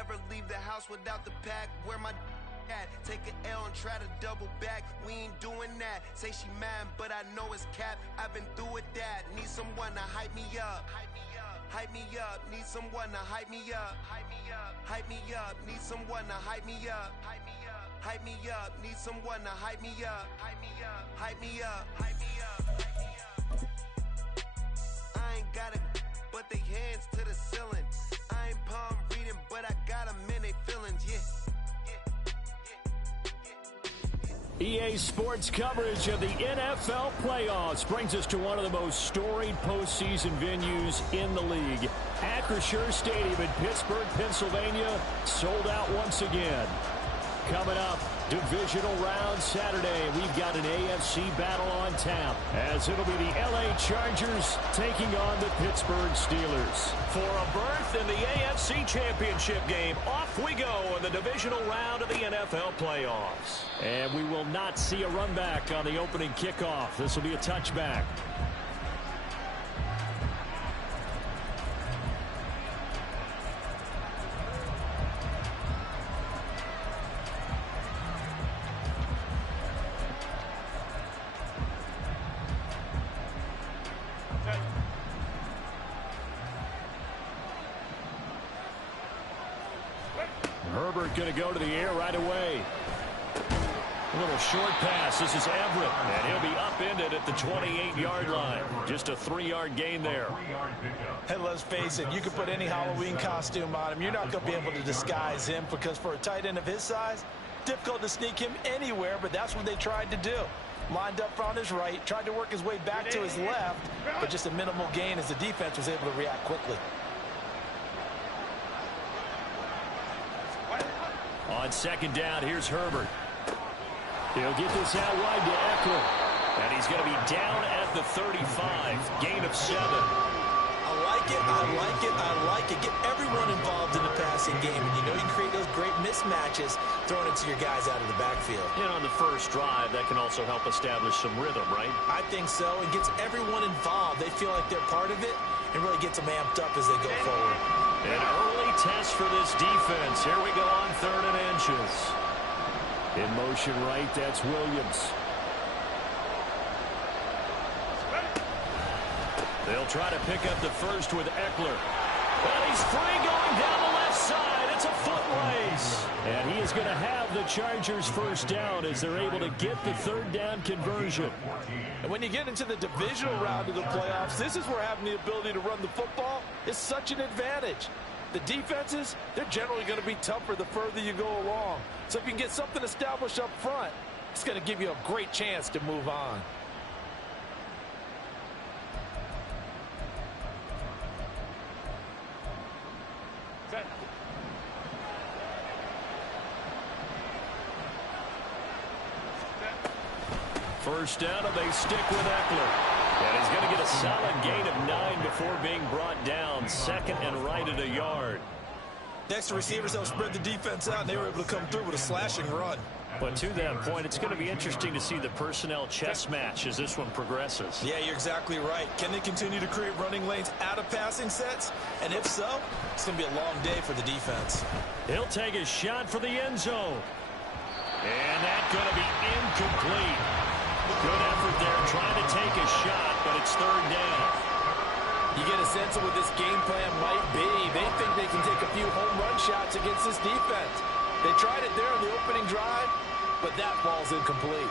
never leave the house without the pack. Where my at? Take an L and try to double back. We ain't doing that. Say she mad, but I know it's cap. I've been through with that. Need someone to hype me up. Hype me up. Need someone to hype me up. Hype me up. Hype me up. Need someone to hype me up. Hype me up. Hype me up. Need someone to hype me up. Hype me up. Hype me up. Hype me up. I ain't got it, but they hands to the ceiling. I ain't palm reading, but I got them in they feelings. Yeah. EA Sports coverage of the NFL playoffs brings us to one of the most storied postseason venues in the league. Acrisure Stadium in Pittsburgh, Pennsylvania, sold out once again. Coming up, divisional round Saturday. We've got an AFC battle on tap, as it'll be the LA Chargers taking on the Pittsburgh Steelers. For a berth in the AFC Championship game, off we go in the divisional round of the NFL playoffs. And we will not see a run back on the opening kickoff. This will be a touchback. Herbert going to go to the air right away. A little short pass. This is Everett, and he'll be upended at the 28-yard line. Just a 3-yard gain there. Hey, let's face it, you can put any Halloween costume on him. You're not going to be able to disguise him, because for a tight end of his size, difficult to sneak him anywhere, but that's what they tried to do. Lined up on his right, tried to work his way back to his left, but just a minimal gain as the defense was able to react quickly. On second down, here's Herbert. He'll get this out wide to Eckler. And he's going to be down at the 35. Gain of 7. I like it, I like it, I like it. Get everyone involved in the passing game. And you know you can create those great mismatches throwing it to your guys out of the backfield. And on the first drive, that can also help establish some rhythm, right? I think so. It gets everyone involved. They feel like they're part of it and really gets them amped up as they go forward. An early test for this defense. Here we go on 3rd and inches. In motion right, that's Williams. They'll try to pick up the first with Eckler. Well, he's free going down the left side. It's a foot race. And he is going to have the Chargers first down as they're able to get the 3rd down conversion. And when you get into the divisional round of the playoffs, this is where having the ability to run the football is such an advantage. The defenses, they're generally going to be tougher the further you go along. So if you can get something established up front, it's going to give you a great chance to move on. First down, and they stick with Eckler. And he's going to get a solid gain of 9 before being brought down. 2nd and right at a yard. Next, the receivers helped spread the defense out, and they were able to come through with a slashing run. But to that point, it's going to be interesting to see the personnel chess match as this one progresses. Yeah, you're exactly right. Can they continue to create running lanes out of passing sets? And if so, it's going to be a long day for the defense. He'll take a shot for the end zone. And that's going to be incomplete. Good effort there trying to take a shot, but it's 3rd down. You get a sense of what this game plan might be. They think they can take a few home run shots against this defense. They tried it there on the opening drive, but that ball's incomplete.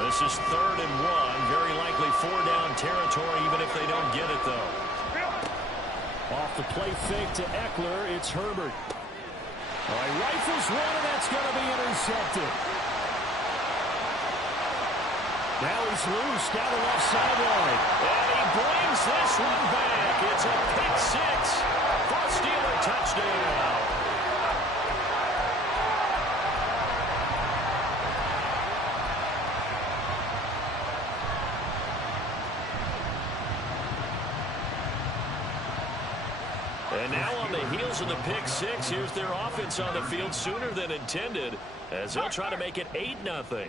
This is 3rd and 1. Very likely 4-down territory, even if they don't get it, though. Off the play fake to Eckler, it's Herbert. All right, rifles one, and that's going to be intercepted. Now he's loose down the left sideline. And he brings this one back. It's a pick 6 for a Steeler touchdown. And now on the heels of the pick 6, here's their offense on the field sooner than intended as they'll try to make it 8-0.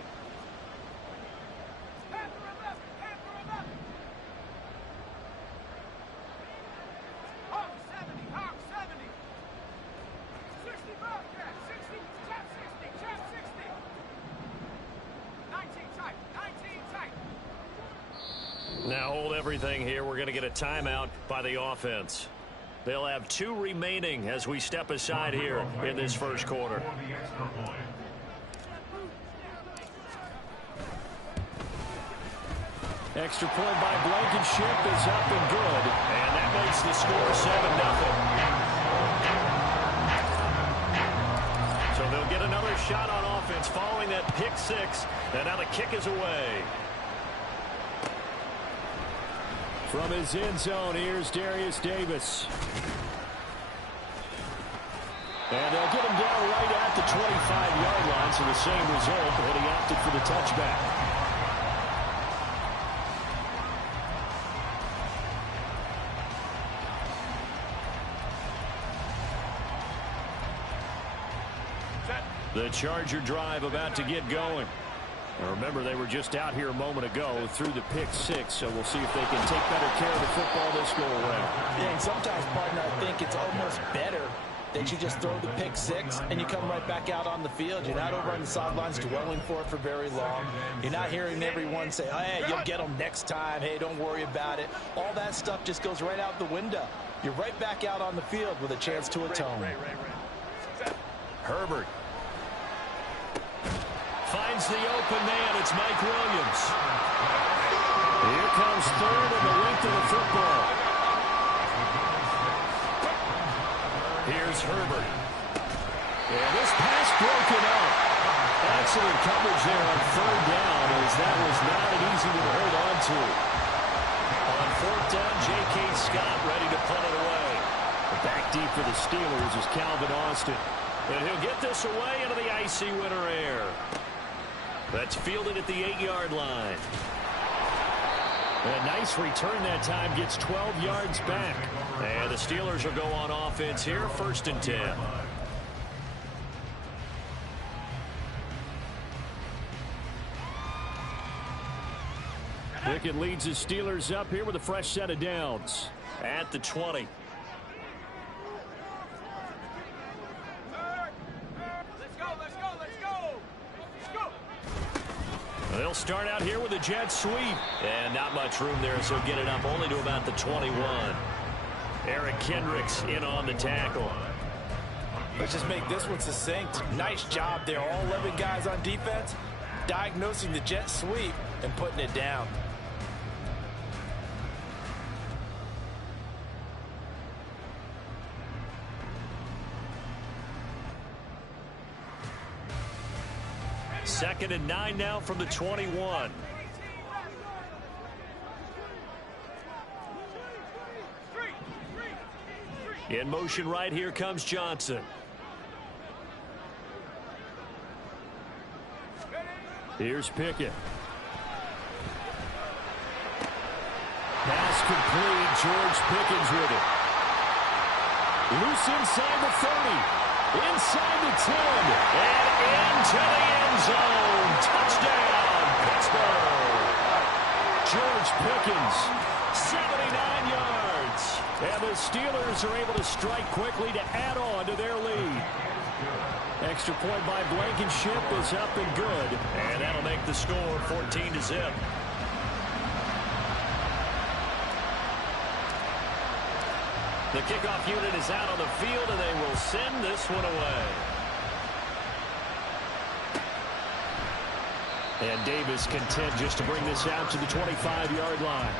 Now hold everything here. We're going to get a timeout by the offense. They'll have 2 remaining as we step aside here in this first quarter. Extra point by Blankenship is up and good. And that makes the score 7-0. So they'll get another shot on offense following that pick 6. And now the kick is away. From his end zone, here's Darius Davis. And they'll get him down right at the 25-yard line, so the same result, but he opted for the touchback. The Charger drive about to get going. And remember, they were just out here a moment ago through the pick 6, so we'll see if they can take better care of the football this go-around. Yeah, and sometimes, partner, I think it's almost better that you just throw the pick 6 and you come right back out on the field. You're not over on the sidelines dwelling for it for very long. You're not hearing everyone say, oh, hey, you'll get them next time. Hey, don't worry about it. All that stuff just goes right out the window. You're right back out on the field with a chance to atone. Herbert finds the open man. It's Mike Williams. Here comes third and the length of the football. Here's Herbert. And this pass broken up. Excellent coverage there on third down, as that was not an easy one to hold on to. On fourth down, J.K. Scott ready to punt it away. Back deep for the Steelers is Calvin Austin. And he'll get this away into the icy winter air. That's fielded at the 8-yard line. A nice return that time, gets 12 yards back. And the Steelers will go on offense here, 1st and 10. Pickett leads his Steelers up here with a fresh set of downs. At the 20. They'll start out here with a jet sweep. And not much room there, so get it up only to about the 21. Eric Kendricks in on the tackle. Let's just make this one succinct. Nice job there. All 11 guys on defense diagnosing the jet sweep and putting it down. Second and 9 now from the 21. In motion right here comes Johnson. Here's Pickett. Pass complete. George Pickens with it. Loose inside the 30. Inside the 10. And into the end zone. Touchdown, Pittsburgh. George Pickens, 79 yards. And the Steelers are able to strike quickly to add on to their lead. Extra point by Blankenship is up and good. And that'll make the score 14-0. The kickoff unit is out on the field, and they will send this one away. And Davis content just to bring this out to the 25-yard line.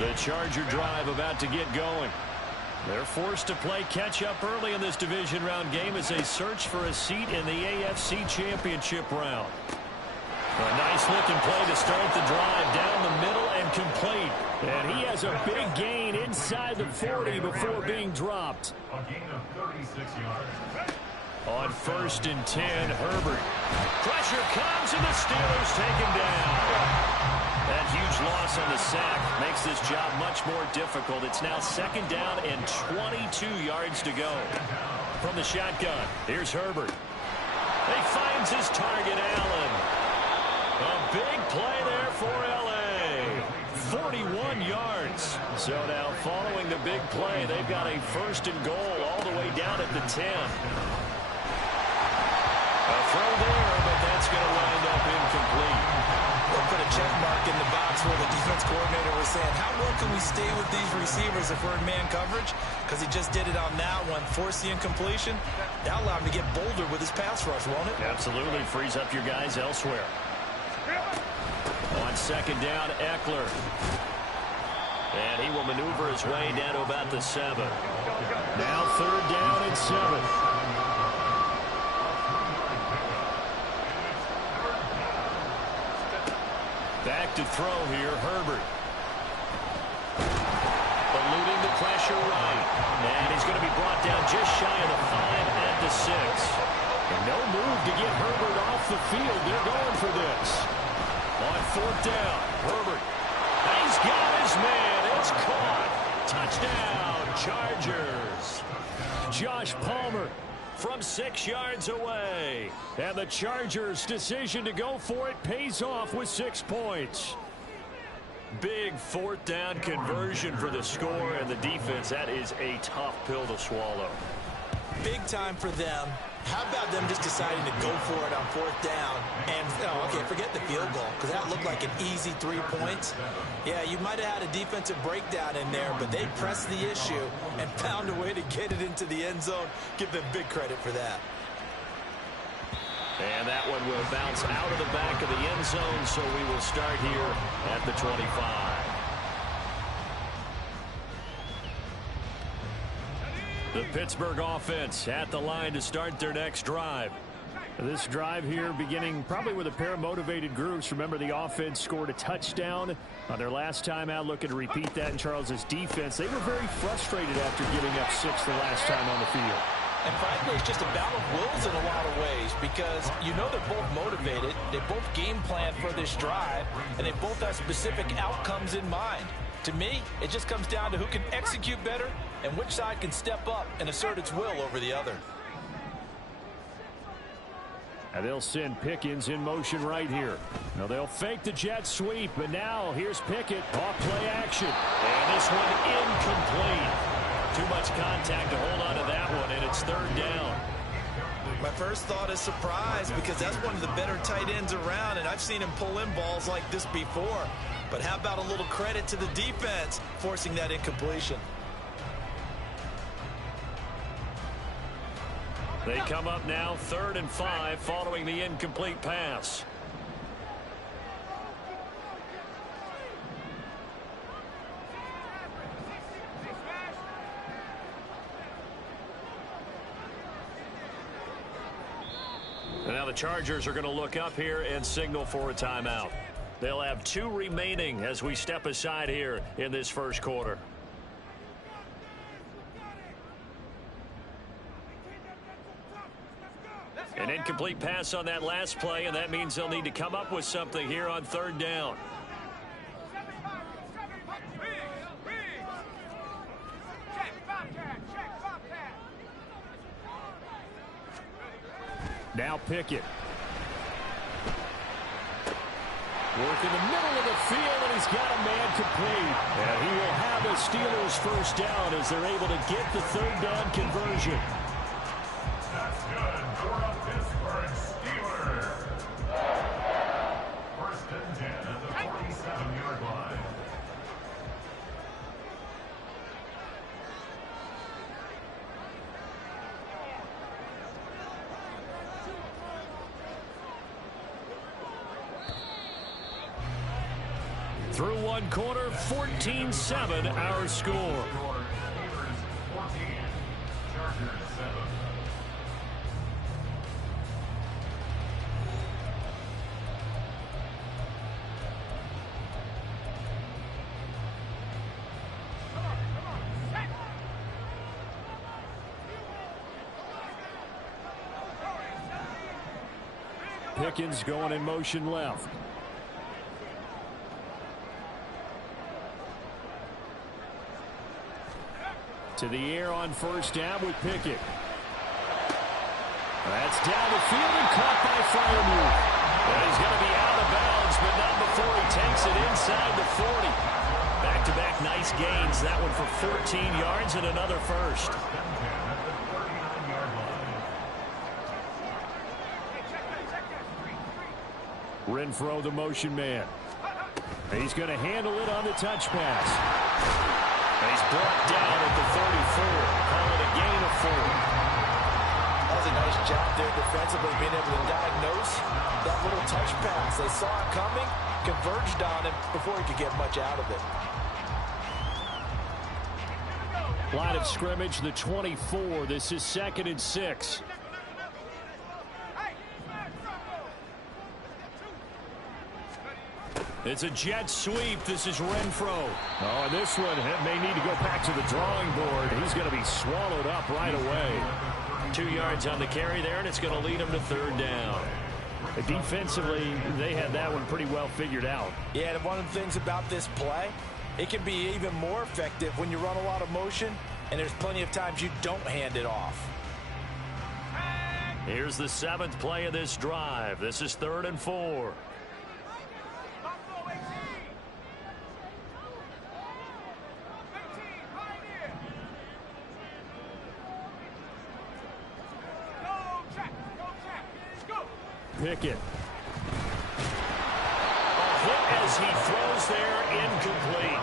The Charger drive about to get going. They're forced to play catch-up early in this division round game as they search for a seat in the AFC Championship round. A nice-looking play to start the drive down the middle and complete. And he has a big gain inside the 40 before being dropped. A gain of 36 yards. On 1st and 10, Herbert. Pressure comes, and the Steelers take him down. That huge loss on the sack makes this job much more difficult. It's now 2nd down and 22 yards to go. From the shotgun, here's Herbert. He finds his target, Allen. A big play there for L.A. 41 yards. So now following the big play, they've got a 1st and goal all the way down at the 10. That's going to wind up incomplete. We'll put a check mark in the box where the defense coordinator was saying, how well can we stay with these receivers if we're in man coverage? Because he just did it on that one, forced the incompletion. That allowed him to get bolder with his pass rush, won't it? Absolutely frees up your guys elsewhere. On second down, Eckler. And he will maneuver his way down to about the 7. Now third down and 7. Back to throw here, Herbert. Eluding the pressure right. And he's going to be brought down just shy of the 5 at the 6. And no move to get Herbert off the field. They're going for this. On fourth down, Herbert. He's got his man. It's caught. Touchdown, Chargers. Josh Palmer from 6 yards away. And the Chargers' decision to go for it pays off with 6 points. Big fourth down conversion for the score, and the defense, that is a tough pill to swallow. Big time for them. How about them just deciding to go for it on fourth down? And, okay, forget the field goal, because that looked like an easy 3 points. Yeah, you might have had a defensive breakdown in there, but they pressed the issue and found a way to get it into the end zone. Give them big credit for that. And that one will bounce out of the back of the end zone, so we will start here at the 25. The Pittsburgh offense at the line to start their next drive. This drive here beginning probably with a pair of motivated groups. Remember, the offense scored a touchdown on their last time out. Looking to repeat that in Charles' defense. They were very frustrated after giving up 6 the last time on the field. And frankly, it's just a battle of wills in a lot of ways, because you know they're both motivated, they both game plan for this drive, and they both have specific outcomes in mind. To me, it just comes down to who can execute better and which side can step up and assert its will over the other. And they'll send Pickens in motion right here. Now they'll fake the jet sweep, but now here's Pickett off play action. And this one incomplete. Too much contact to hold on to that one, and it's third down. My first thought is surprise, because that's one of the better tight ends around, and I've seen him pull in balls like this before. But how about a little credit to the defense forcing that incompletion? They come up now 3rd and 5 following the incomplete pass. And now the Chargers are going to look up here and signal for a timeout. They'll have 2 remaining as we step aside here in this first quarter. An incomplete pass on that last play, and that means they'll need to come up with something here on 3rd down. Now Pickett. Work in the middle of the field, and he's got a man complete. And he will have the Steelers first down as they're able to get the 3rd down conversion. That's good for the Pittsburgh Steelers. 1st and 10 at the 47-yard line. Through one quarter, 14-7 our score. Steelers 14, Chargers 7. Pickens going in motion left. To the air on 1st down with Pickett. That's down the field and caught by Freiermuth. Well, he's going to be out of bounds, but not before he takes it inside the 40. Back-to-back nice gains. That one for 14 yards and another first. Renfro, the motion man. He's going to handle it on the touch pass. He's brought down at the 34. Call it a gain of 4. That was a nice job there defensively, being able to diagnose that little touch pass. They saw it coming, converged on him before he could get much out of it. Line of scrimmage, the 24. This is 2nd and 6. It's a jet sweep. This is Renfro. Oh, and this one may need to go back to the drawing board. He's going to be swallowed up right away. 2 yards on the carry there, and it's going to lead him to 3rd down. Defensively, they had that one pretty well figured out. Yeah, and one of the things about this play, it can be even more effective when you run a lot of motion, and there's plenty of times you don't hand it off. Here's the 7th play of this drive. This is 3rd and 4. Pickett. A hit as he throws there, incomplete.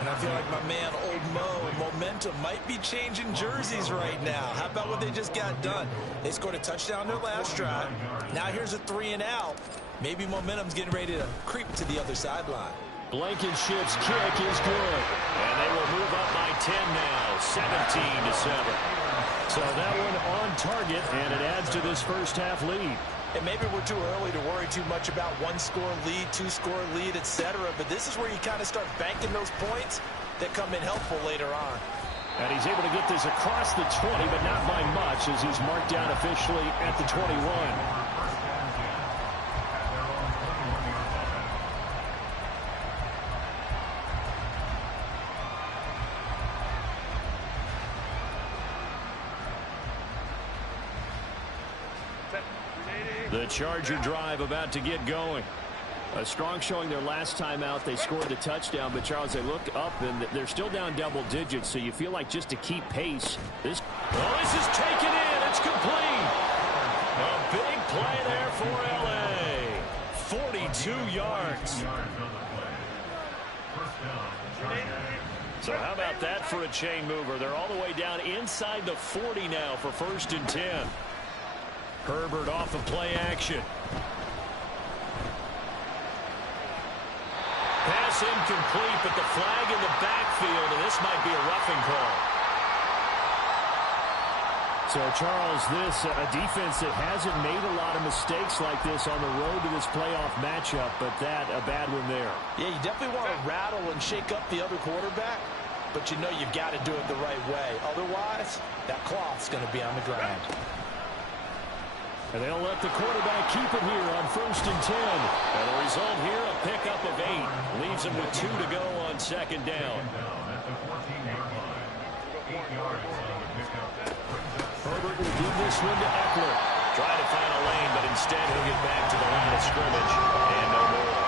And I feel like my man, Old Mo, momentum might be changing jerseys right now. How about what they just got done? They scored a touchdown their last drive. Now here's a 3 and out. Maybe momentum's getting ready to creep to the other sideline. Blankenship's kick is good. And they will move up by 10 now, 17-7. So that one on target, and it adds to this first half lead. And maybe we're too early to worry too much about 1-score lead, 2-score lead, etc. But this is where you kind of start banking those points that come in helpful later on. And he's able to get this across the 20, but not by much, as he's marked down officially at the 21. The Charger drive about to get going. A strong showing their last time out. They scored the touchdown, but Charles, they look up and they're still down double digits, so you feel like just to keep pace. This is taken in. It's complete. A big play there for L.A. 42 yards. So how about that for a chain mover? They're all the way down inside the 40 now for 1st and 10. Herbert off of play action. Pass incomplete, but the flag in the backfield, and this might be a roughing call. So, Charles, this a defense that hasn't made a lot of mistakes like this on the road to this playoff matchup, but that a bad one there. Yeah, you definitely want to rattle and shake up the other quarterback, but you know you've got to do it the right way. Otherwise, that cloth's going to be on the ground. And they'll let the quarterback keep it here on 1st and 10. And the result here, a pickup of 8. Leaves him with 2 to go on 2nd down. Herbert will give this one to Eckler. Trying to find a lane, but instead he'll get back to the line of scrimmage. And no more.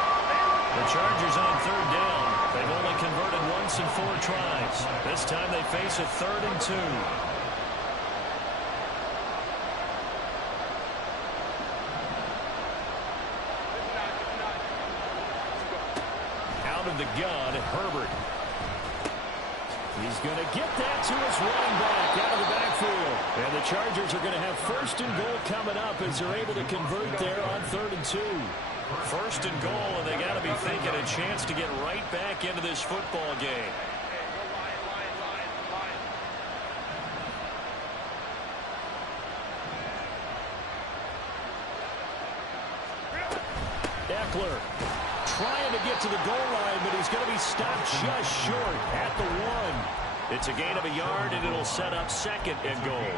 The Chargers on 3rd down. They've only converted once in 4 tries. This time they face a 3rd and 2. Of the gun, Herbert. He's going to get that to his running back out of the backfield. And the Chargers are going to have 1st and goal coming up as they're able to convert there on 3rd and 2. 1st and goal, and they got to be thinking a chance to get right back into this football game. Eckler trying to get to the goal line, but he's going to be stopped just short at the 1. It's a gain of a yard, and it'll set up 2nd and goal.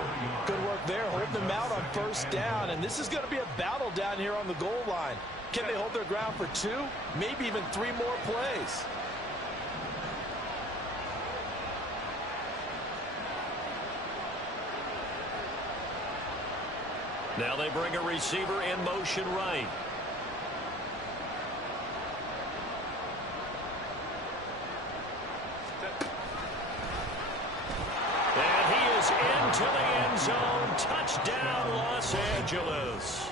Good work there, holding them out on 1st down, and this is going to be a battle down here on the goal line. Can they hold their ground for 2, maybe even 3 more plays? Now they bring a receiver in motion right. To the end zone. Touchdown, Los Angeles.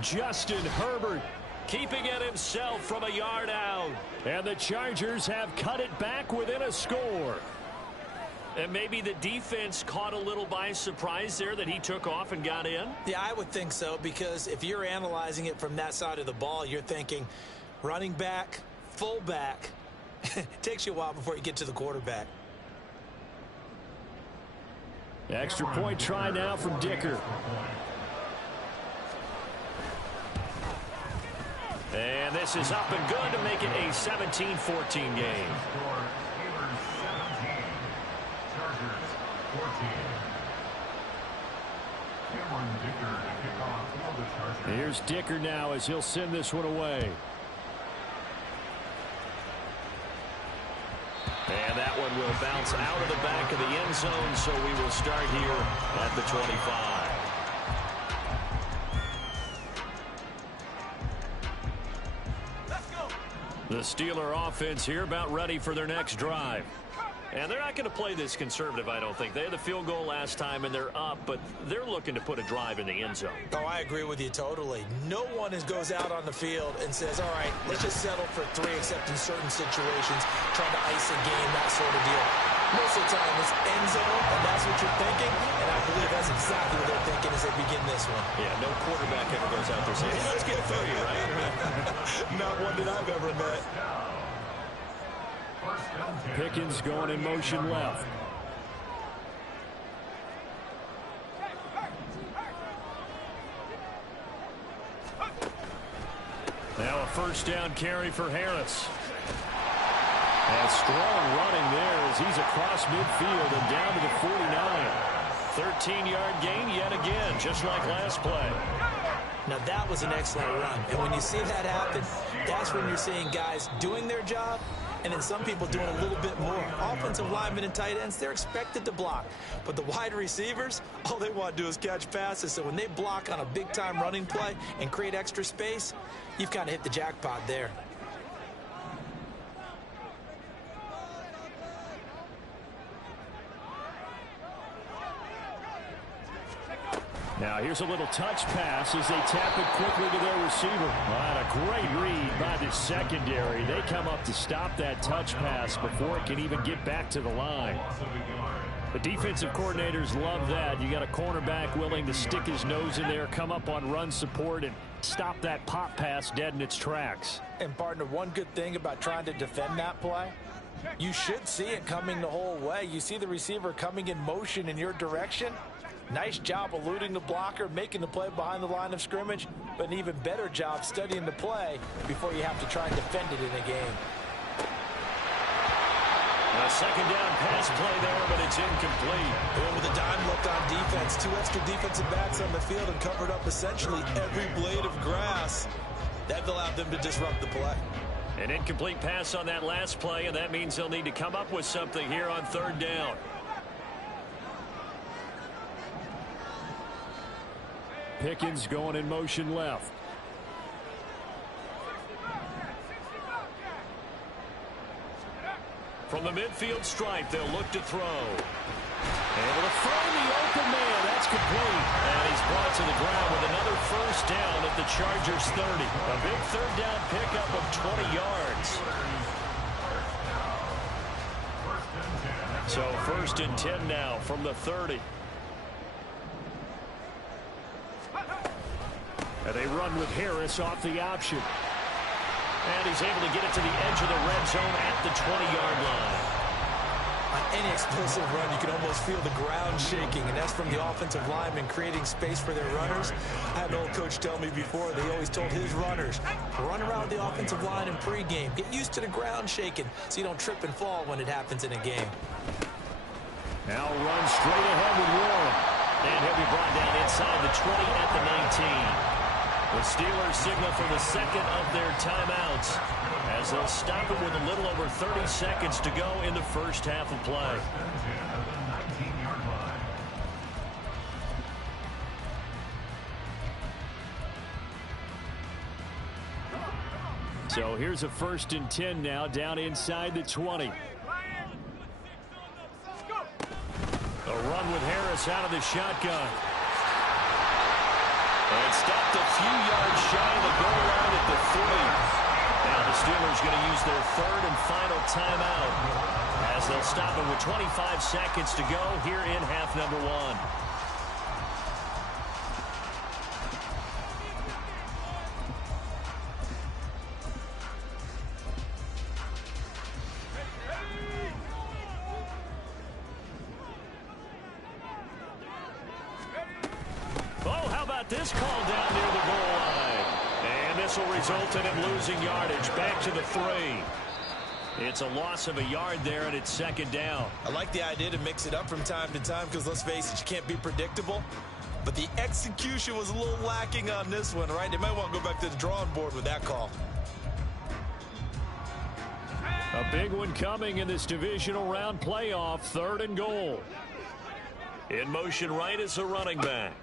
Justin Herbert keeping it himself from a yard out. And the Chargers have cut it back within a score. And maybe the defense caught a little by surprise there that he took off and got in? Yeah, I would think so, because if you're analyzing it from that side of the ball, you're thinking running back, fullback. It takes you a while before you get to the quarterback. Extra point try now from Dicker. And this is up and good to make it a 17-14 game. Here's Dicker now as he'll send this one away. And that one will bounce out of the back of the end zone, so we will start here at the 25. The Steeler offense here about ready for their next drive. And they're not going to play this conservative, I don't think. They had the field goal last time, and they're up, but they're looking to put a drive in the end zone. Oh, I agree with you totally. No one goes out on the field and says, all right, let's just settle for 3, except in certain situations, trying to ice a game, that sort of deal. Most of the time, it's end zone, and that's what you're thinking, and I believe that's exactly what they're thinking as they begin this one. Yeah, no quarterback ever goes out there saying, hey, let's get 30, right? Not one that I've ever met. Pickens going in motion left. Now a first down carry for Harris. And strong running there as he's across midfield and down to the 49. 13-yard gain yet again, just like last play. Now that was an excellent run, and when you see that happen, that's when you're seeing guys doing their job, and then some people doing a little bit more. Offensive linemen and tight ends, they're expected to block. But the wide receivers, all they want to do is catch passes. So when they block on a big-time running play and create extra space, you've kind of hit the jackpot there. Now here's a little touch pass as they tap it quickly to their receiver. What a great read by the secondary. They come up to stop that touch pass before it can even get back to the line. The defensive coordinators love that. You got a cornerback willing to stick his nose in there, come up on run support, and stop that pop pass dead in its tracks. And partner, one good thing about trying to defend that play, you should see it coming the whole way. You see the receiver coming in motion in your direction. Nice job eluding the blocker, making the play behind the line of scrimmage, but an even better job studying the play before you have to try and defend it in a game. A second down pass play there, but it's incomplete. And with a dime look on defense, 2 extra defensive backs on the field and covered up essentially every blade of grass. That allowed them to disrupt the play. An incomplete pass on that last play, and that means they'll need to come up with something here on third down. Pickens going in motion left. From the midfield stripe, they'll look to throw. Able to find the open man. That's complete. And he's brought to the ground with another first down at the Chargers 30. A big third down pickup of 20 yards. So first and 10 now from the 30. And they run with Harris off the option. And he's able to get it to the edge of the red zone at the 20-yard line. On any explosive run, you can almost feel the ground shaking, and that's from the offensive linemen creating space for their runners. I had an old coach tell me before, they always told his runners, run around the offensive line in pregame. Get used to the ground shaking so you don't trip and fall when it happens in a game. Now run straight ahead with Warren. And he'll be brought down inside the 20 at the 19. The Steelers signal for the second of their timeouts as they'll stop it with a little over 30 seconds to go in the first half of play. So here's a first and 10 now down inside the 20. A run with Harris out of the shotgun. And stopped a few yards shy of the goal line at the 3. Now the Steelers going to use their third and final timeout as they'll stop it with 25 seconds to go here in half number 1. This call down near the goal line. And this will result in him losing yardage back to the 3. It's a loss of a yard there, and it's second down. I like the idea to mix it up from time to time because, let's face it, you can't be predictable. But the execution was a little lacking on this one, right? They might want to go back to the drawing board with that call. A big one coming in this divisional round playoff, 3rd and goal. In motion right is the running back.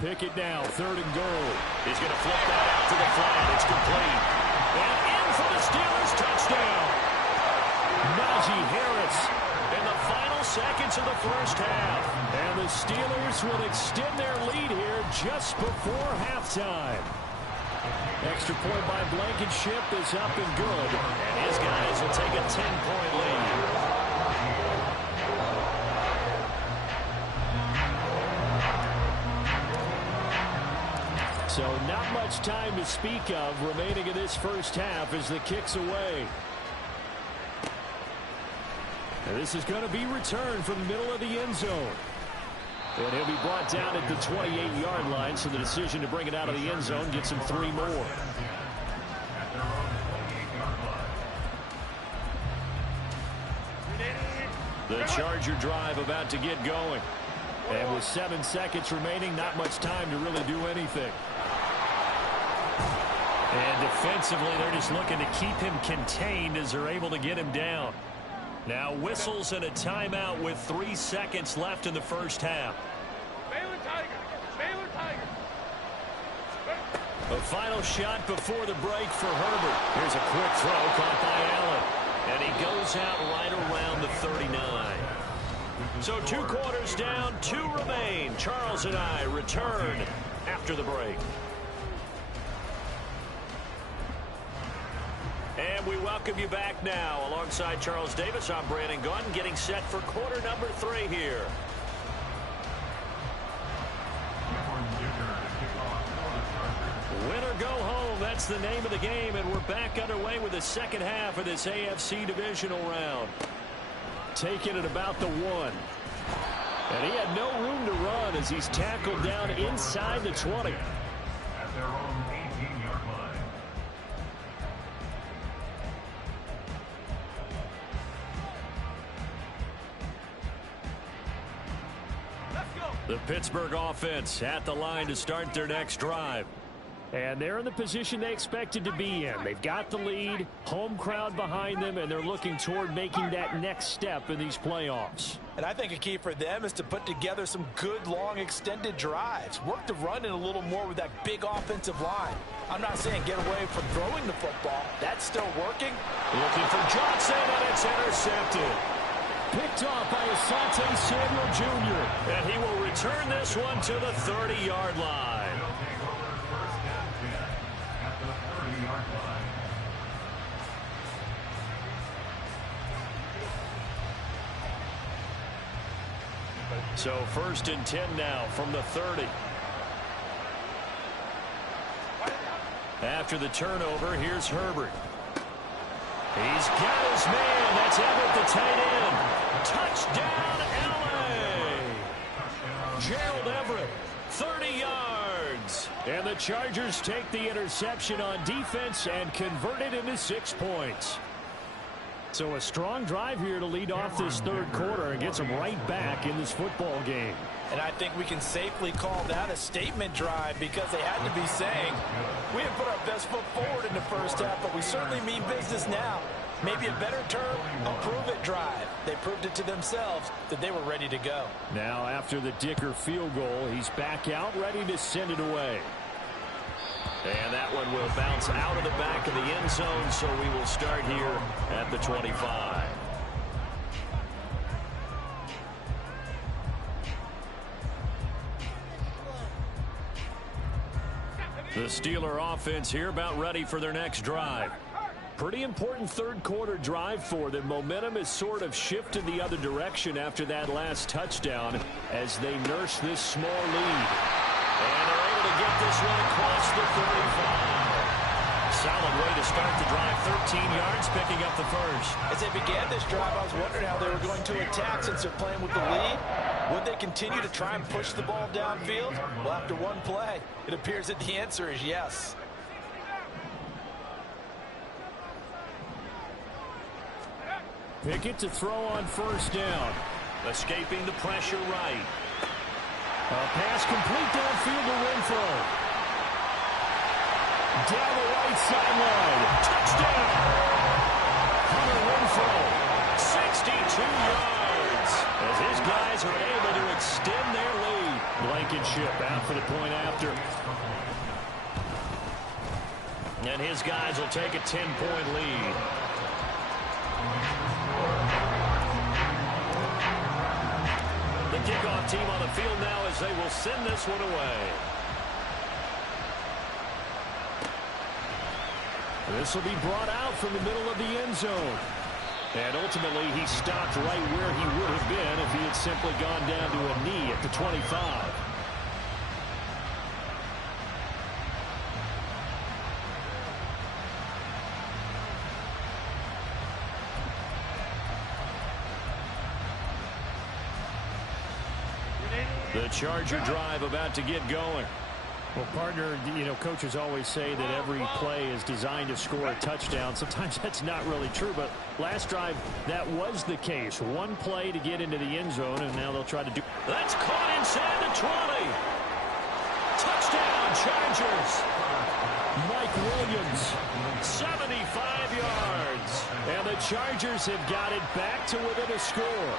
Pick it now, 3rd and goal. He's going to flip that out to the flat. It's complete. And in for the Steelers touchdown. Najee Harris In the final seconds of the first half. And the Steelers will extend their lead here just before halftime. Extra point by Blankenship is up and good. And his guys will take a 10-point lead. So not much time to speak of remaining in this first half as the kick's away. And this is going to be returned from the middle of the end zone. And he'll be brought down at the 28-yard line, so the decision to bring it out of the end zone gets him 3 more. The Charger drive about to get going. And with 7 seconds remaining, not much time to really do anything. And defensively, they're just looking to keep him contained as they're able to get him down. Now whistles and a timeout with 3 seconds left in the first half. A final shot before the break for Herbert. Here's a quick throw caught by Allen. And he goes out right around the 39. So 2 quarters down, 2 remain. Charles and I return after the break. And we welcome you back now. Alongside Charles Davis, I'm Brandon Gunn, getting set for quarter number 3 here. Win or go home, that's the name of the game, and we're back underway with the second half of this AFC Divisional round. Taking it about the 1. And he had no room to run as he's tackled down inside the 20. At their own 18-yard line. The Pittsburgh offense at the line to start their next drive. And they're in the position they expected to be in. They've got the lead, home crowd behind them, and they're looking toward making that next step in these playoffs. And I think a key for them is to put together some good, long, extended drives. Work the run in a little more with that big offensive line. I'm not saying get away from throwing the football. That's still working. Looking for Johnson, and it's intercepted. Picked off by Asante Samuel Jr. And he will return this one to the 30-yard line. So 1st and 10 now from the 30. After the turnover, here's Herbert. He's got his man. That's Everett, the tight end. Touchdown, L.A. Gerald Everett, 30 yards. And the Chargers take the interception on defense and convert it into 6 points. So a strong drive here to lead off this 3rd quarter and gets them right back in this football game. And I think we can safely call that a statement drive because they had to be saying, we didn't put our best foot forward in the first half, but we certainly mean business now. Maybe a better term, a prove-it drive. They proved it to themselves that they were ready to go. Now after the Dicker field goal, he's back out ready to send it away. And that one will bounce out of the back of the end zone, so we will start here at the 25. The Steeler offense here about ready for their next drive. Pretty important third quarter drive for them. Momentum has sort of shifted the other direction after that last touchdown as they nurse this small lead. And they're able to get this one across the 35. Solid way to start the drive. 13 yards, picking up the first. As they began this drive, I was wondering how they were going to attack since they're playing with the lead. Would they continue to try and push the ball downfield? Well, after one play, it appears that the answer is yes. Pickett to throw on first down. Escaping the pressure right. A pass complete downfield to Renfro. Down the right sideline. Touchdown! Hunter Renfro. 62 yards. As his guys are able to extend their lead. Blankenship out for the point after. And his guys will take a 10-point lead. The kickoff team on the field now as they will send this one away. This will be brought out from the middle of the end zone. And ultimately, he stopped right where he would have been if he had simply gone down to a knee at the 25. The Charger drive about to get going. Well, partner, you know, coaches always say that every play is designed to score a touchdown. Sometimes that's not really true, but last drive, that was the case. One play to get into the end zone, and now they'll try to do... That's caught inside the 20. Touchdown, Chargers. Mike Williams. 75 yards. And the Chargers have got it back to within a score.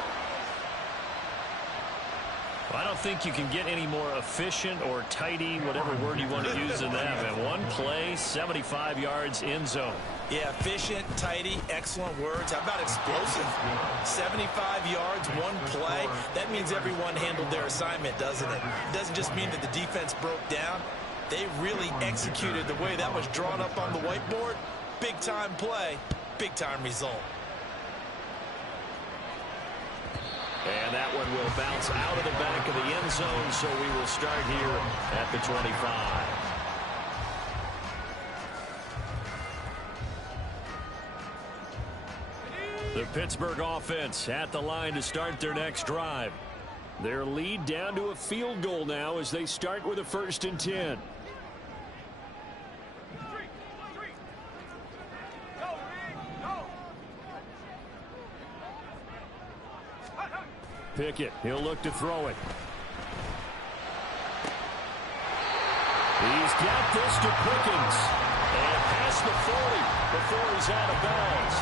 I don't think you can get any more efficient or tidy, whatever word you want to use in that. Man, one play, 75 yards, end zone. Yeah, efficient, tidy, excellent words. How about explosive? 75 yards, one play. That means everyone handled their assignment, doesn't it? It doesn't just mean that the defense broke down. They really executed the way that was drawn up on the whiteboard. Big-time play, big-time result. And that one will bounce out of the back of the end zone, so we will start here at the 25. The Pittsburgh offense at the line to start their next drive. Their lead down to a field goal now as they start with a 1st and 10. Pickett, he'll look to throw it. He's got this to Pickens. And past the 40 before he's out of bounds.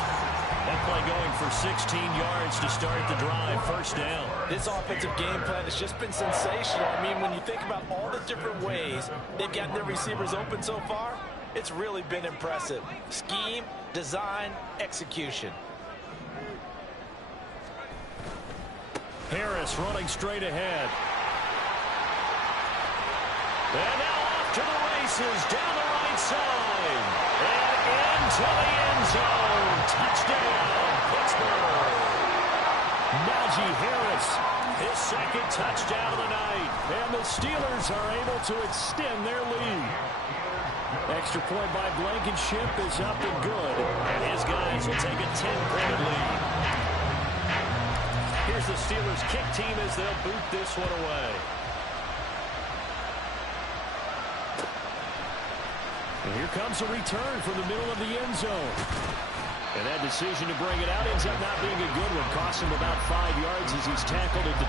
That play going for 16 yards to start the drive. First down. This offensive game plan has just been sensational. I mean, when you think about all the different ways they've gotten their receivers open so far, it's really been impressive. Scheme, design, execution. Harris running straight ahead. And now off to the races down the right side. And into the end zone. Touchdown, Pittsburgh. Najee Harris. His second touchdown of the night. And the Steelers are able to extend their lead. Extra point by Blankenship is up and good. And his guys will take a 10-point lead. Here's the Steelers kick team as they'll boot this one away. And here comes a return from the middle of the end zone. And that decision to bring it out ends up not being a good one. Costs him about 5 yards as he's tackled at the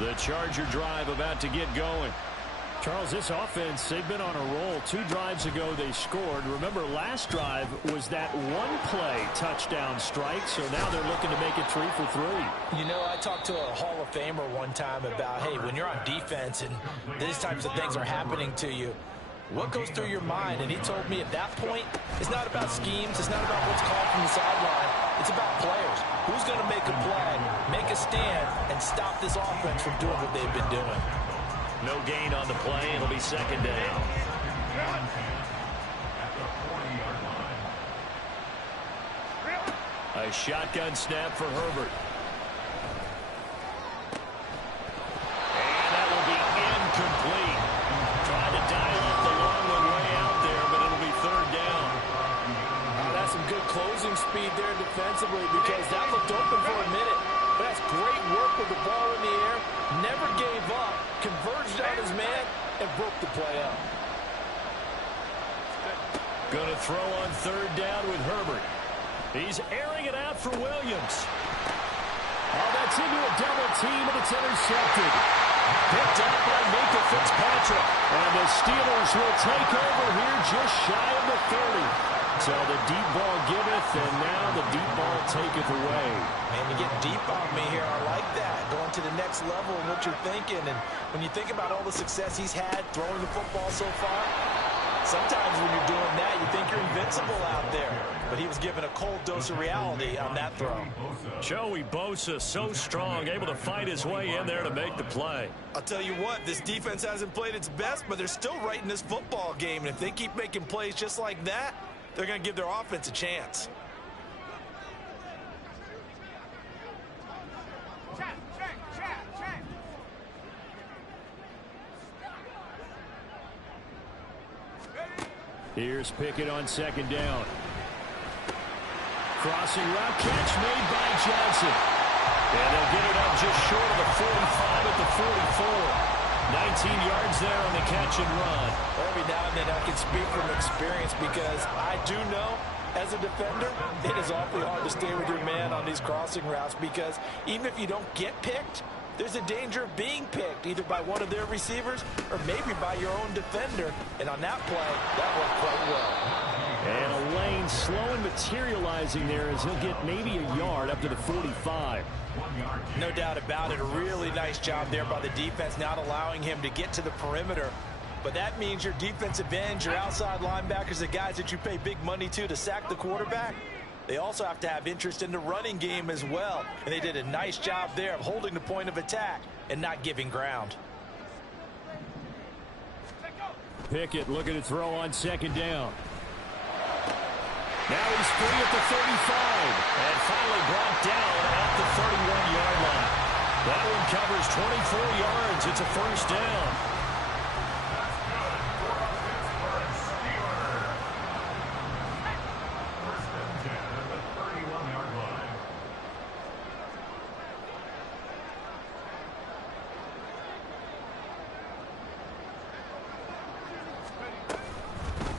20. The Charger drive about to get going. Charles, this offense, they've been on a roll. 2 drives ago, they scored. Remember, last drive was that one-play touchdown strike, so now they're looking to make it 3 for 3. You know, I talked to a Hall of Famer one time about, hey, when you're on defense and these types of things are happening to you, what goes through your mind? And he told me at that point, it's not about schemes. It's not about what's called from the sideline. It's about players. Who's going to make a play, make a stand, and stop this offense from doing what they've been doing? No gain on the play. It'll be second down. A shotgun snap for Herbert. And that will be incomplete. Trying to dial up the long one way out there, but it'll be third down. That's some good closing speed there defensively because that looked open for a minute. But that's great work with the ball in the air. Never gave up. Converged on his man and broke the play up. Going to throw on third down with Herbert. He's airing it out for Williams. Oh, that's into a double team, and it's intercepted. Picked up by Minka Fitzpatrick. And the Steelers will take over here just shy of the 30. So the deep ball giveth, and now the deep ball taketh away. Man, you get deep on me here. I like that. Going to the next level in what you're thinking. And when you think about all the success he's had throwing the football so far, sometimes when you're doing that, you think you're invincible out there. But he was given a cold dose of reality on that throw. Joey Bosa, so strong, able to fight his way in there to make the play. I'll tell you what, this defense hasn't played its best, but they're still right in this football game. And if they keep making plays just like that, they're going to give their offense a chance. Here's Pickett on second down. Crossing route, catch made by Johnson. And they'll get it up just short of the 45 at the 44. 19 yards there on the catch and run. Every now and then I can speak from experience because I do know as a defender, it is awfully hard to stay with your man on these crossing routes because even if you don't get picked, there's a danger of being picked either by one of their receivers or maybe by your own defender. And on that play, that worked quite well. And a lane slow and materializing there as he'll get maybe a yard up to the 45. No doubt about it. A really nice job there by the defense, not allowing him to get to the perimeter. But that means your defensive ends, your outside linebackers, the guys that you pay big money to sack the quarterback, they also have to have interest in the running game as well. And they did a nice job there of holding the point of attack and not giving ground. Pickett looking to throw on second down. Now he's free at the 35. And finally brought down at the 31-yard line. That one covers 24 yards. It's a first down.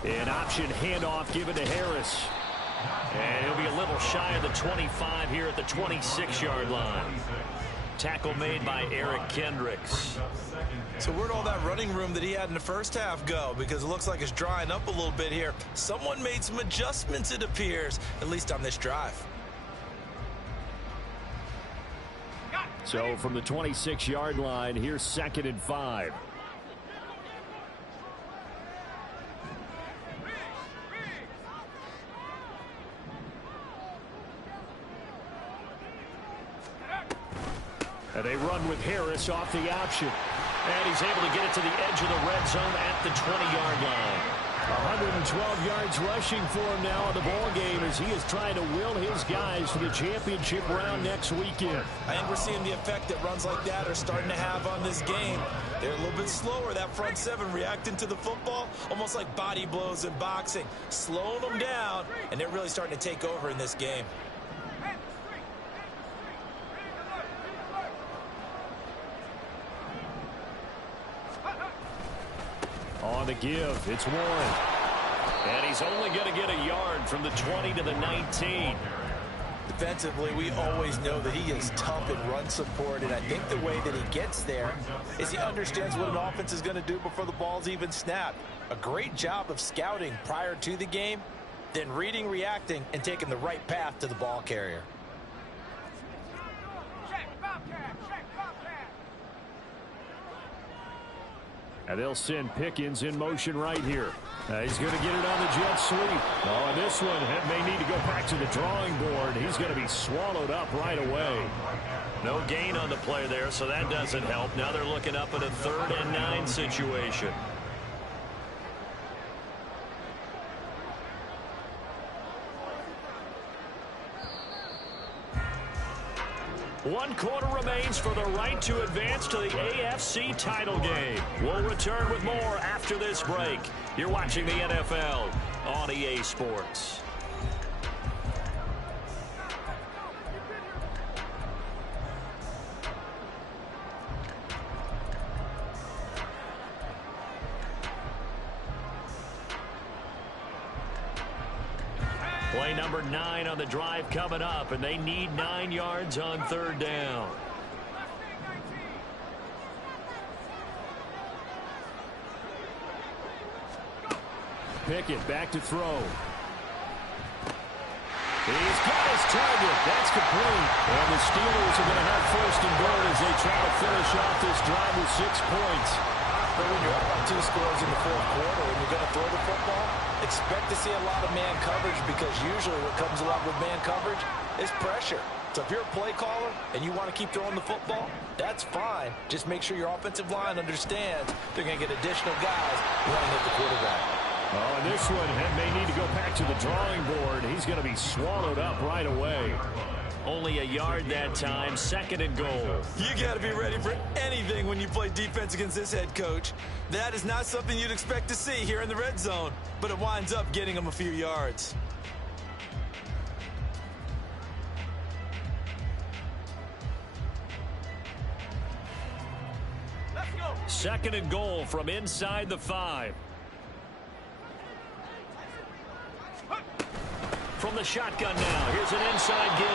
An option handoff given to Harris. And he'll be a little shy of the 25 here at the 26-yard line. Tackle made by Eric Kendricks. So where'd all that running room that he had in the first half go? Because it looks like it's drying up a little bit here. Someone made some adjustments, it appears, at least on this drive. So from the 26-yard line, here's 2nd and 5. And they run with Harris off the option. And he's able to get it to the edge of the red zone at the 20-yard line. 112 yards rushing for him now in the ball game as he is trying to will his guys to the championship round next weekend. I think we're seeing the effect that runs like that are starting to have on this game. They're a little bit slower, that front seven reacting to the football, almost like body blows in boxing, slowing them down, and they're really starting to take over in this game. On the give, it's Warren. And he's only going to get a yard from the 20 to the 19. Defensively, we always know that he is tough in run support, and I think the way that he gets there is he understands what an offense is going to do before the ball's even snapped. A great job of scouting prior to the game, then reading, reacting, and taking the right path to the ball carrier. And they'll send Pickens in motion right here. He's going to get it on the jet sweep. Oh, and this one may need to go back to the drawing board. He's going to be swallowed up right away. No gain on the play there, so that doesn't help. Now they're looking up at a 3rd and 9 situation. One quarter remains for the right to advance to the AFC title game. We'll return with more after this break. You're watching the NFL on EA Sports. Play number 9 on the drive coming up, and they need 9 yards on 3rd down. Pickett back to throw. He's got his target. That's complete. And the Steelers are going to have 1st and goal as they try to finish off this drive with 6 points. But when you're up by 2 scores in the 4th quarter and you're going to throw the football, expect to see a lot of man coverage, because usually what comes along with man coverage is pressure. So if you're a play caller and you want to keep throwing the football, that's fine. Just make sure your offensive line understands they're going to get additional guys running at the quarterback. Oh, and this one may need to go back to the drawing board. He's going to be swallowed up right away. Only a yard that time, 2nd and goal. You got to be ready for anything when you play defense against this head coach. That is not something you'd expect to see here in the red zone, but it winds up getting him a few yards. Let's go. 2nd and goal from inside the 5. From the shotgun now, here's an inside give.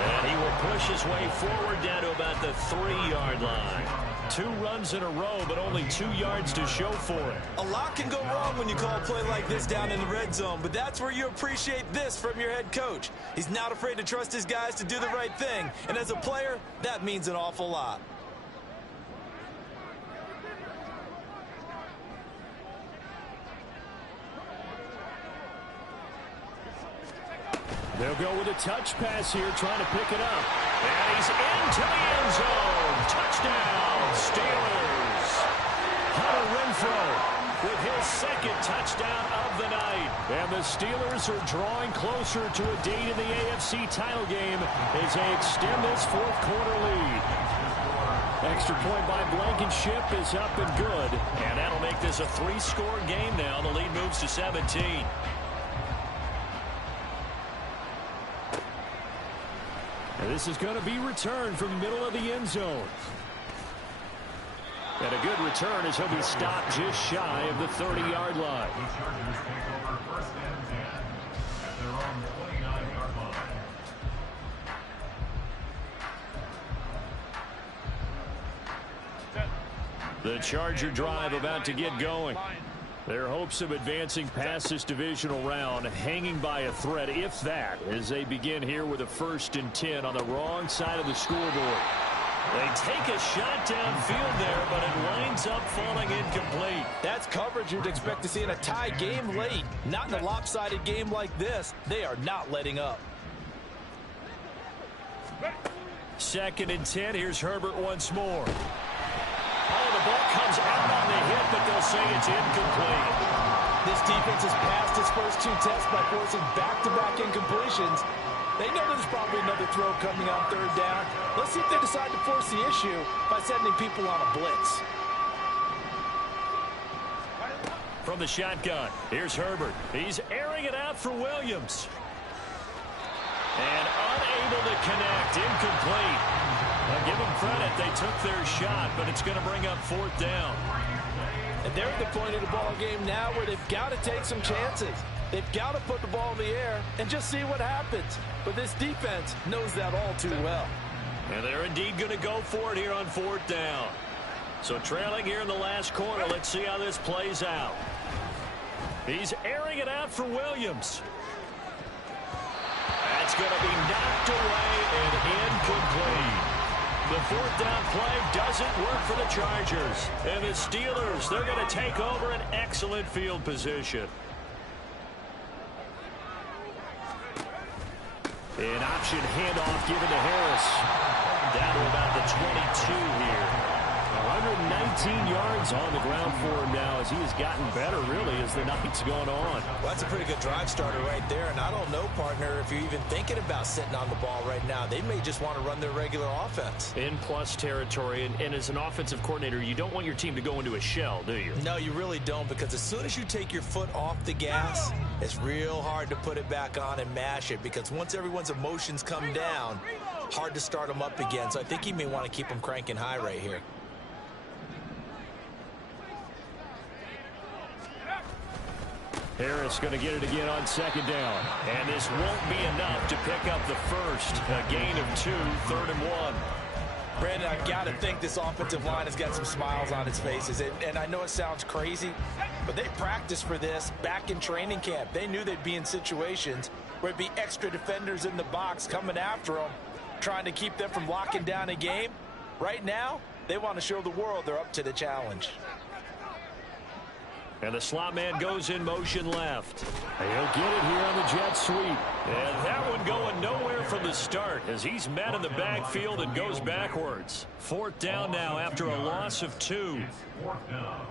And he will push his way forward down to about the 3-yard line. 2 runs in a row, but only 2 yards to show for it. A lot can go wrong when you call a play like this down in the red zone, but that's where you appreciate this from your head coach. He's not afraid to trust his guys to do the right thing, and as a player, that means an awful lot. They'll go with a touch pass here, trying to pick it up. And he's into the end zone. Touchdown, Steelers. Hunter Renfrow with his 2nd touchdown of the night. And the Steelers are drawing closer to a date in the AFC title game as they extend this 4th quarter lead. Extra point by Blankenship is up and good. And that'll make this a 3-score game now. The lead moves to 17. And this is going to be returned from the middle of the end zone. And a good return as he'll be stopped just shy of the 30-yard line. The Chargers take over 1st and 10 at their own 29-yard line. The Charger drive about to get going. Their hopes of advancing past this divisional round hanging by a thread, if that, as they begin here with a 1st and 10 on the wrong side of the scoreboard. They take a shot downfield there, but it winds up falling incomplete. That's coverage you'd expect to see in a tie game late. Not in a lopsided game like this. They are not letting up. 2nd and 10. Here's Herbert once more. Oh, the ball comes out on the hit, but they'll say it's incomplete. This defense has passed its first 2 tests by forcing back-to-back incompletions. They know there's probably another throw coming on 3rd down. Let's see if they decide to force the issue by sending people on a blitz. From the shotgun, here's Herbert. He's airing it out for Williams. And unable to connect, incomplete. Now give them credit, they took their shot, but it's going to bring up 4th down. And they're at the point of the ball game now where they've got to take some chances. They've got to put the ball in the air and just see what happens. But this defense knows that all too well. And they're indeed going to go for it here on 4th down. So trailing here in the last quarter, let's see how this plays out. He's airing it out for Williams. That's going to be knocked away and incomplete. The fourth down play doesn't work for the Chargers. And the Steelers, they're going to take over an excellent field position. An option handoff given to Harris. Down to about the 22 here. 119 yards on the ground for him now as he has gotten better, really, as the night's going on. Well, that's a pretty good drive starter right there. And I don't know, partner, if you're even thinking about sitting on the ball right now. They may just want to run their regular offense. In plus territory. And as an offensive coordinator, you don't want your team to go into a shell, do you? No, you really don't, because as soon as you take your foot off the gas, it's real hard to put it back on and mash it, because once everyone's emotions come down, hard to start them up again. So I think he may want to keep them cranking high right here. Harris going to get it again on second down. And this won't be enough to pick up the first. A gain of 2, 3rd and 1. Brandon, I've got to think this offensive line has got some smiles on its faces. And I know it sounds crazy, but they practiced for this back in training camp. They knew they'd be in situations where it'd be extra defenders in the box coming after them, trying to keep them from locking down a game. Right now, they want to show the world they're up to the challenge. And the slot man goes in motion left. He'll get it here on the jet sweep. And that one going nowhere from the start as he's met in the backfield and goes backwards. 4th down now after a loss of 2. 4th down.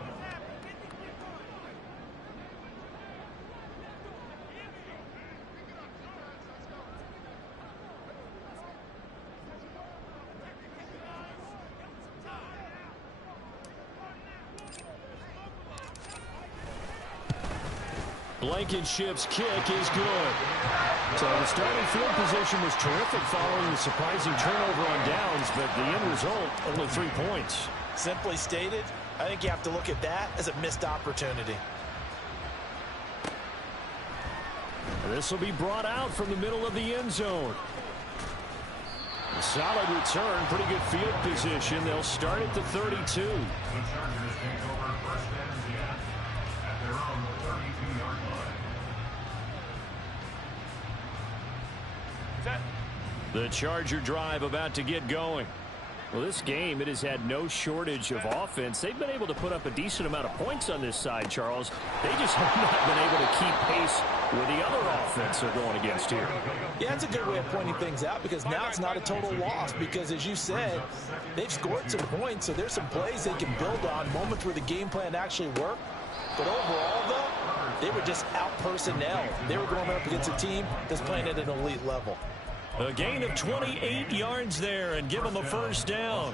Blankenship's kick is good. So the starting field position was terrific following the surprising turnover on downs, but the end result, only 3 points. Simply stated, I think you have to look at that as a missed opportunity. This will be brought out from the middle of the end zone. A solid return, pretty good field position. They'll start at the 32. The Chargers take over 1st and 10 at their own 32-yard line. The Charger drive about to get going. Well, this game, it has had no shortage of offense. They've been able to put up a decent amount of points on this side, Charles. They just have not been able to keep pace with the other offense they're going against here. Yeah, that's a good way of pointing things out, because now it's not a total loss, because as you said, they've scored some points, so there's some plays they can build on, moments where the game plan actually worked. But overall, though, they were just out-personnel. They were going up against a team that's playing at an elite level. A gain of 28 yards there and give them a 1st down.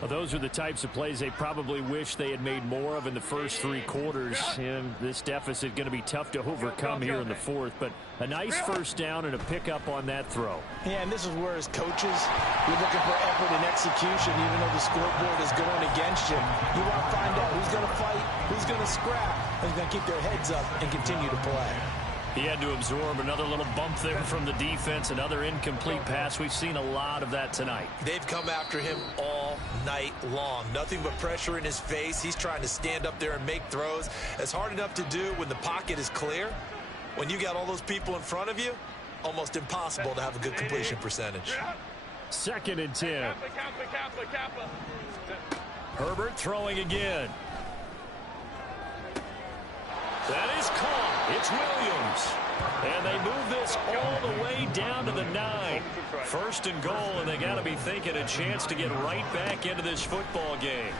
Well, those are the types of plays they probably wish they had made more of in the first 3 quarters. And this deficit going to be tough to overcome here in the 4th. But a nice 1st down and a pickup on that throw. Yeah, and this is where, as coaches, you're looking for effort and execution, even though the scoreboard is going against you. You want to find out who's going to fight, who's going to scrap, who's going to keep their heads up and continue to play. He had to absorb another little bump there from the defense, another incomplete pass. We've seen a lot of that tonight. They've come after him all night long. Nothing but pressure in his face. He's trying to stand up there and make throws. It's hard enough to do when the pocket is clear. When you got all those people in front of you, almost impossible to have a good completion percentage. 2nd and 10. Herbert throwing again. That is caught. It's Williams. And they move this all the way down to the 9. 1st and goal, and they got to be thinking a chance to get right back into this football game.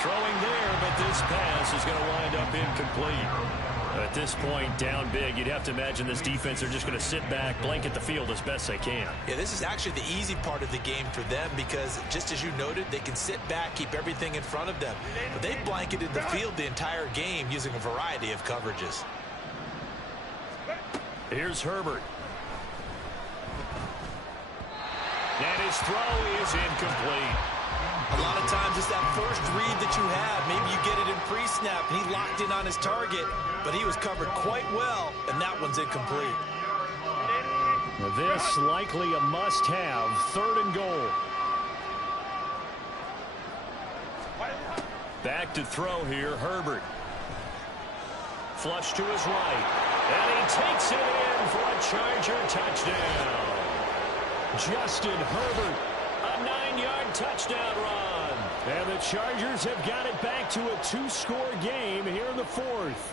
Throwing there, but this pass is going to wind up incomplete. At this point, down big, you'd have to imagine this defense are just going to sit back, blanket the field as best they can. Yeah, this is actually the easy part of the game for them, because just as you noted, they can sit back, keep everything in front of them. But they've blanketed the field the entire game using a variety of coverages. Here's Herbert. And his throw is incomplete. A lot of times it's that first read that you have. Maybe you get it in pre-snap, and he locked in on his target, but he was covered quite well, and that one's incomplete. This likely a must-have. 3rd and goal. Back to throw here, Herbert. Flush to his right. And he takes it in for a Charger touchdown. Justin Herbert, a 9-yard touchdown run. And the Chargers have got it back to a 2-score game here in the fourth.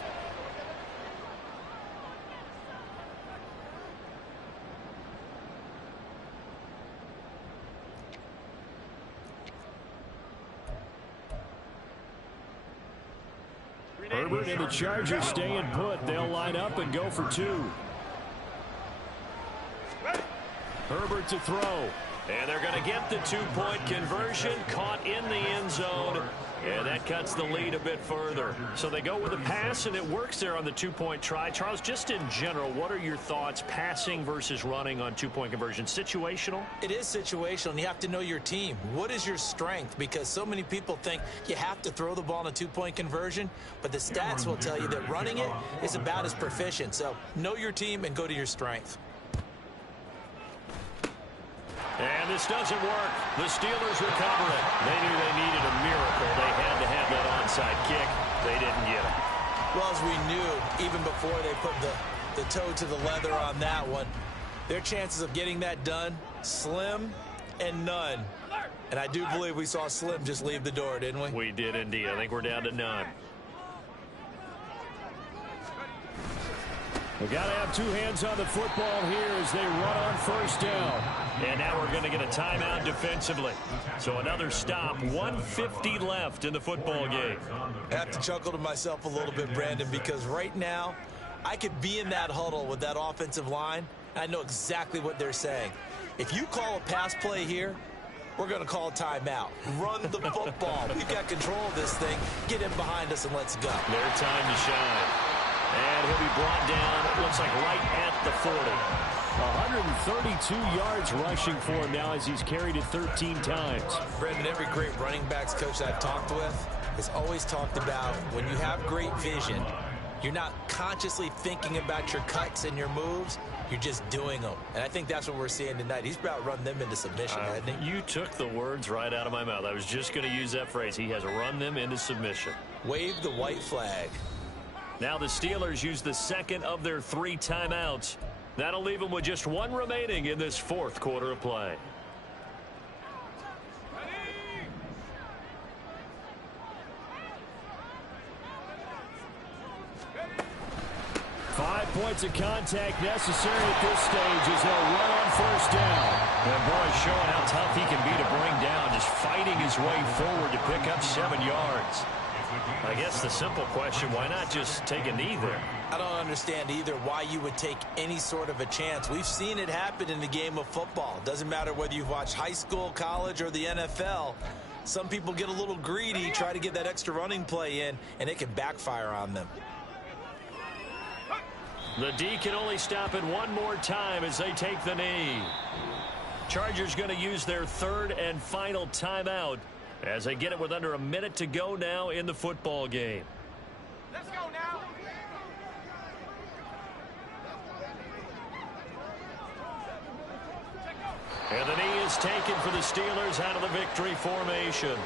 Herbert and the Chargers staying put. They'll line up and go for 2. Herbert to throw. And they're going to get the 2-point conversion, caught in the end zone, and that cuts the lead a bit further. So they go with a pass, and it works there on the 2-point try. Charles, just in general, what are your thoughts passing versus running on 2-point conversion? Situational? It is situational, and you have to know your team. What is your strength? Because so many people think you have to throw the ball in a 2-point conversion, but the stats will tell you that running it is about as proficient. So know your team and go to your strength. And this doesn't work. The Steelers recover it. They knew they needed a miracle. They had to have that onside kick. They didn't get it. Well, as we knew, even before they put the toe to the leather on that one, their chances of getting that done, slim and none. And I do believe we saw Slim just leave the door, didn't we? We did indeed. I think we're down to none. We've got to have 2 hands on the football here as they run on first down. And now we're going to get a timeout defensively. So another stop, 1:50 left in the football game. I have to chuckle to myself a little bit, Brandon, because right now I could be in that huddle with that offensive line. I know exactly what they're saying. If you call a pass play here, we're going to call a timeout. Run the football. We've got control of this thing. Get in behind us and let's go. Their time to shine. And he'll be brought down, it looks like right at the 40. 132 yards rushing for him now as he's carried it 13 times. Brendan, every great running backs coach I've talked with has always talked about when you have great vision, you're not consciously thinking about your cuts and your moves. You're just doing them. And I think that's what we're seeing tonight. He's about run them into submission, hasn't he? You took the words right out of my mouth. I was just going to use that phrase. He has run them into submission. Wave the white flag. Now the Steelers use the second of their 3 timeouts. That'll leave them with just 1 remaining in this 4th quarter of play. Five points of contact necessary at this stage as they'll run on first down. And boy, showing how tough he can be to bring down, just fighting his way forward to pick up 7 yards. I guess the simple question, why not just take a knee there? I don't understand either why you would take any sort of a chance. We've seen it happen in the game of football. Doesn't matter whether you've watched high school, college, or the NFL. Some people get a little greedy, try to get that extra running play in, and it can backfire on them. The D can only stop it 1 more time as they take the knee. Chargers going to use their 3rd and final timeout as they get it with under a minute to go now in the football game. Let's go now. And the knee is taken for the Steelers out of the victory formation.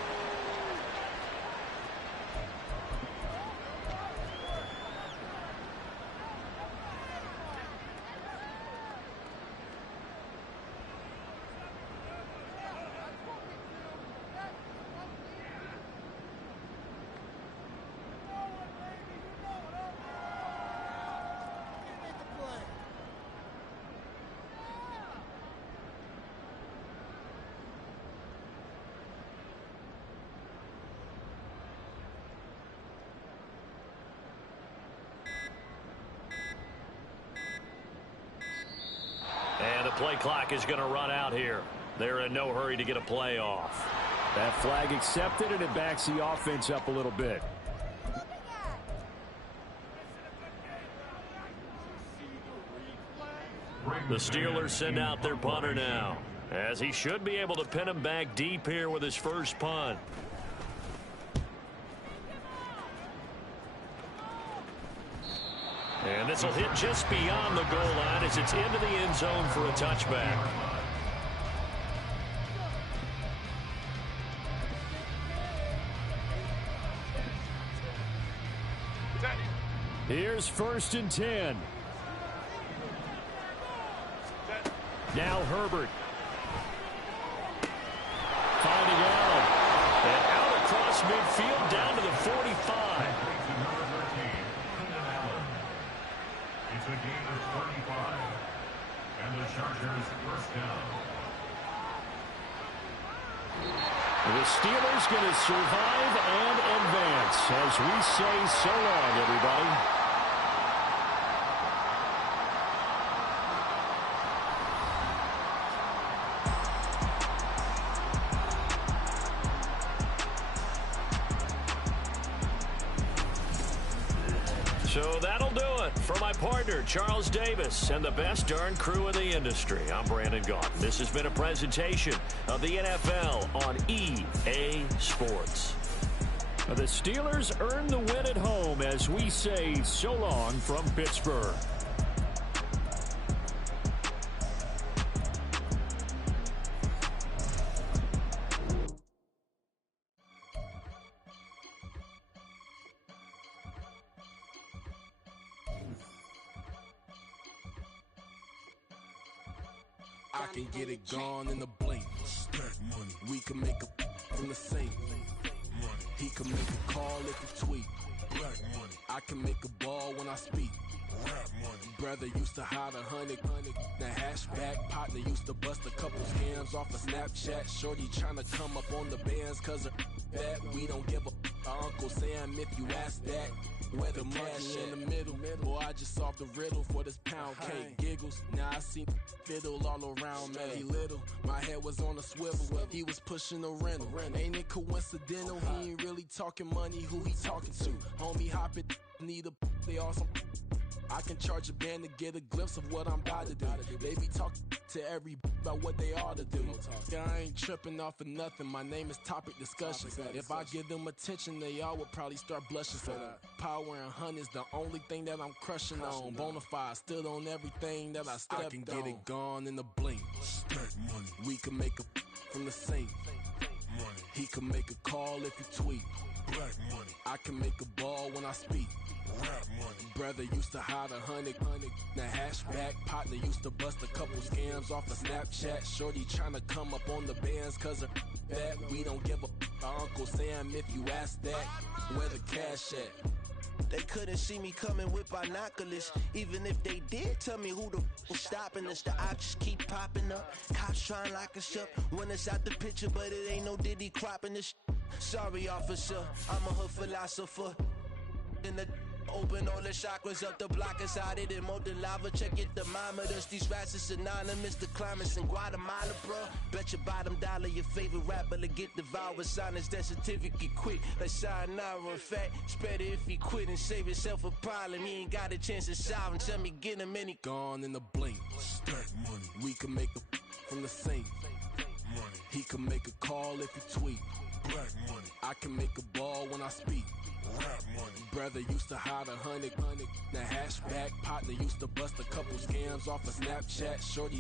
Play clock is going to run out here. They're in no hurry to get a play off. That flag accepted, and it backs the offense up a little bit. The Steelers send out their punter now, as he should be able to pin him back deep here with his first punt. And this will hit just beyond the goal line as it's into the end zone for a touchback. Here's 1st and 10. Now Herbert across midfield down to the 45. It's a gain of 35. And the Chargers first down. The Steelers going to survive and advance as we say so long, everybody. So that'll do it for my partner, Charles Davis, and the best darn crew in the industry. I'm Brandon Gaughan. This has been a presentation of the NFL on EA Sports. The Steelers earn the win at home as we say so long from Pittsburgh. I can get it gone in a blink. Stack money. We can make a from the sink. Money. He can make a call if he tweet. Black money. I can make a ball when I speak. Rap money. Brother used to hide 100. The hashback partner used to bust a couple scams off of Snapchat. Shorty tryna come up on the bands cause of that. We don't give a Uncle Sam if you ask that. Where the money in the middle. Boy, I just solved the riddle for this pound cake. Giggles, now I see fiddle all around me. He little, my head was on a swivel. He was pushing a rental. Ain't it coincidental? He ain't really talking money. Who he talking to? Homie hopping, need a they awesome. I can charge a band to get a glimpse of what I'm about to do. They be talking to every about what they ought to do. I ain't tripping off of nothing. My name is Topic Discussion. If I give them attention, they all would probably start blushing. So power and hunt is the only thing that I'm crushing on. Bonafide stood on everything that I stepped on. I can get it gone in a blink. Stack money. We can make a from the sink. Money. He can make a call if he tweet. Black money. I can make a ball when I speak. Rap money. Brother used to hide 100. The hashback partner used to bust a couple scams off of Snapchat. Shorty tryna come up on the bands cause of that. We don't give a Uncle Sam if you ask that. Where the cash at? They couldn't see me coming with binoculars. Even if they did, tell me who the was stopping us. The options keep popping up. Cops trying to lock us up. When it's out the picture, but it ain't no Diddy cropping this. Sorry, officer, I'm a hood philosopher. In the open all the chakras up the block inside it and molten lava. Check it, thermometers. These rats is synonymous. The climates in Guatemala, bro. Bet your bottom dollar your favorite rapper to get devoured. Sign his death certificate quick. Like sayonara. In fact, it's better if he quit and save himself a problem. He ain't got a chance to solve him. Tell me get him any gone in a blink. Stack money. We can make a from the sink. Money. He can make a call if he tweet. Black money. I can make a ball when I speak. Rap money. Brother used to hide 100. The hashback partner used to bust a couple scams off of Snapchat. Shorty